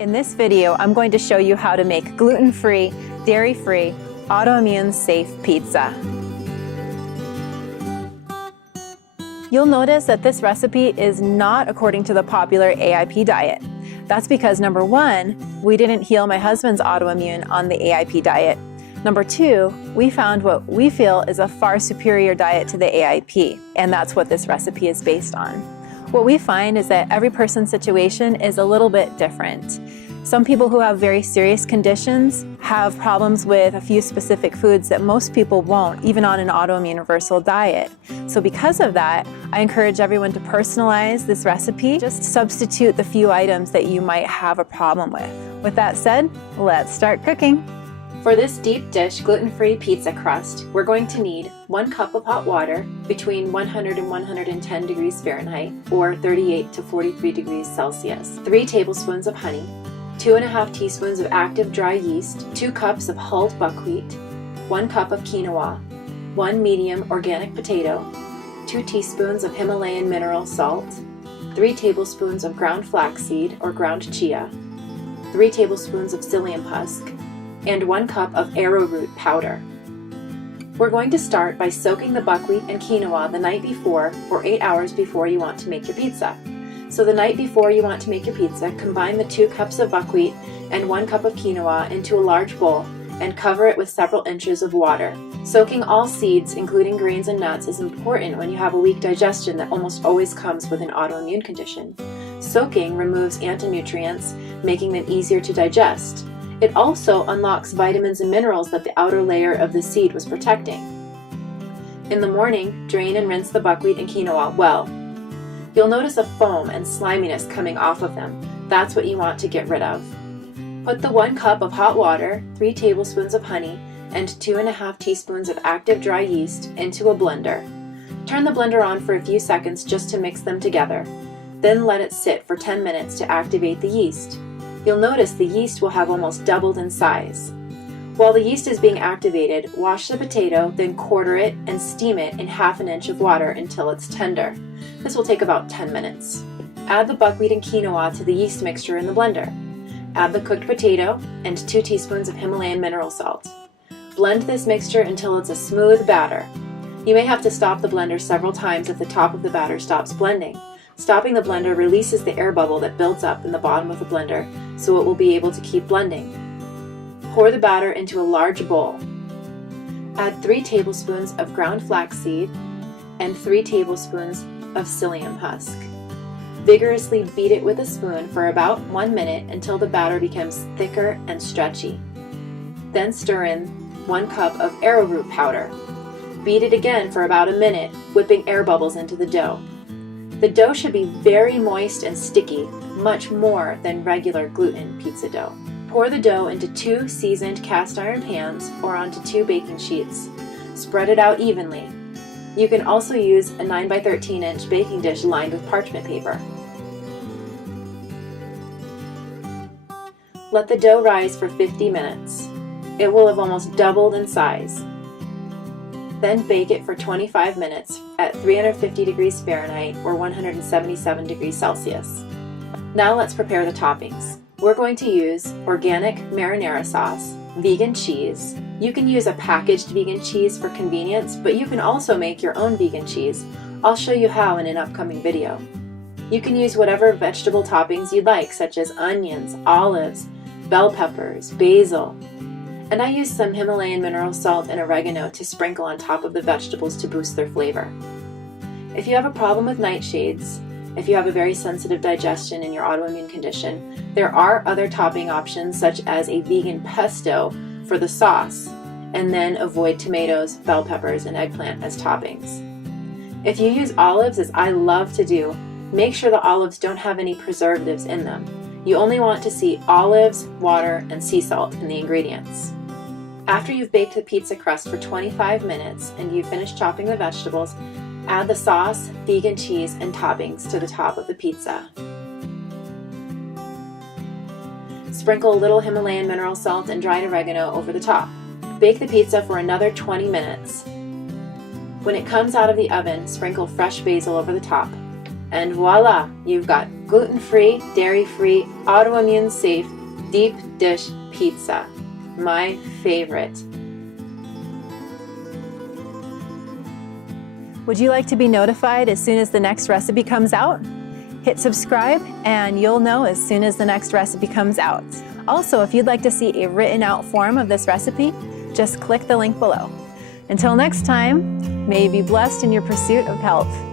In this video, I'm going to show you how to make gluten-free, dairy-free, autoimmune safe pizza. You'll notice that this recipe is not according to the popular AIP diet. That's because number one, we didn't heal my husband's autoimmune on the AIP diet. Number two, we found what we feel is a far superior diet to the AIP, and that's what this recipe is based on. What we find is that every person's situation is a little bit different. Some people who have very serious conditions have problems with a few specific foods that most people won't, even on an autoimmune reversal diet. So because of that, I encourage everyone to personalize this recipe. Just substitute the few items that you might have a problem with. With that said, let's start cooking. For this deep dish gluten-free pizza crust, we're going to need 1 cup of hot water between 100 and 110 degrees Fahrenheit or 38 to 43 degrees Celsius, 3 tablespoons of honey, 2½ teaspoons of active dry yeast, 2 cups of hulled buckwheat, 1 cup of quinoa, 1 medium organic potato, 2 teaspoons of Himalayan mineral salt, 3 tablespoons of ground flaxseed or ground chia, 3 tablespoons of psyllium husk, and 1 cup of arrowroot powder. We're going to start by soaking the buckwheat and quinoa the night before or 8 hours before you want to make your pizza. So the night before you want to make your pizza, combine the 2 cups of buckwheat and 1 cup of quinoa into a large bowl and cover it with several inches of water. Soaking all seeds, including grains and nuts, is important when you have a weak digestion that almost always comes with an autoimmune condition. Soaking removes anti-nutrients, making them easier to digest. It also unlocks vitamins and minerals that the outer layer of the seed was protecting. In the morning, drain and rinse the buckwheat and quinoa well. You'll notice a foam and sliminess coming off of them. That's what you want to get rid of. Put the 1 cup of hot water, 3 tablespoons of honey, and 2½ teaspoons of active dry yeast into a blender. Turn the blender on for a few seconds just to mix them together. Then let it sit for 10 minutes to activate the yeast. You'll notice the yeast will have almost doubled in size. While the yeast is being activated, wash the potato, then quarter it and steam it in ½ inch of water until it's tender. This will take about 10 minutes. Add the buckwheat and quinoa to the yeast mixture in the blender. Add the cooked potato and 2 teaspoons of Himalayan mineral salt. Blend this mixture until it's a smooth batter. You may have to stop the blender several times if the top of the batter stops blending. Stopping the blender releases the air bubble that builds up in the bottom of the blender, so it will be able to keep blending. Pour the batter into a large bowl. Add 3 tablespoons of ground flaxseed and 3 tablespoons of psyllium husk. Vigorously beat it with a spoon for about 1 minute until the batter becomes thicker and stretchy. Then stir in 1 cup of arrowroot powder. Beat it again for about a minute, whipping air bubbles into the dough. The dough should be very moist and sticky, much more than regular gluten pizza dough. Pour the dough into 2 seasoned cast iron pans or onto 2 baking sheets. Spread it out evenly. You can also use a 9 by 13 inch baking dish lined with parchment paper. Let the dough rise for 50 minutes. It will have almost doubled in size. Then bake it for 25 minutes at 350 degrees Fahrenheit or 177 degrees Celsius. Now let's prepare the toppings. We're going to use organic marinara sauce, vegan cheese. You can use a packaged vegan cheese for convenience, but you can also make your own vegan cheese. I'll show you how in an upcoming video. You can use whatever vegetable toppings you like, such as onions, olives, bell peppers, basil. And I use some Himalayan mineral salt and oregano to sprinkle on top of the vegetables to boost their flavor. If you have a problem with nightshades, if you have a very sensitive digestion in your autoimmune condition, there are other topping options such as a vegan pesto for the sauce, and then avoid tomatoes, bell peppers, and eggplant as toppings. If you use olives, as I love to do, make sure the olives don't have any preservatives in them. You only want to see olives, water, and sea salt in the ingredients. After you've baked the pizza crust for 25 minutes and you've finished chopping the vegetables, add the sauce, vegan cheese, and toppings to the top of the pizza. Sprinkle a little Himalayan mineral salt and dried oregano over the top. Bake the pizza for another 20 minutes. When it comes out of the oven, sprinkle fresh basil over the top. And voila, you've got gluten-free, dairy-free, autoimmune safe, deep dish pizza. My favorite. Would you like to be notified as soon as the next recipe comes out? Hit subscribe and you'll know as soon as the next recipe comes out. Also, if you'd like to see a written out form of this recipe, just click the link below. Until next time, may you be blessed in your pursuit of health.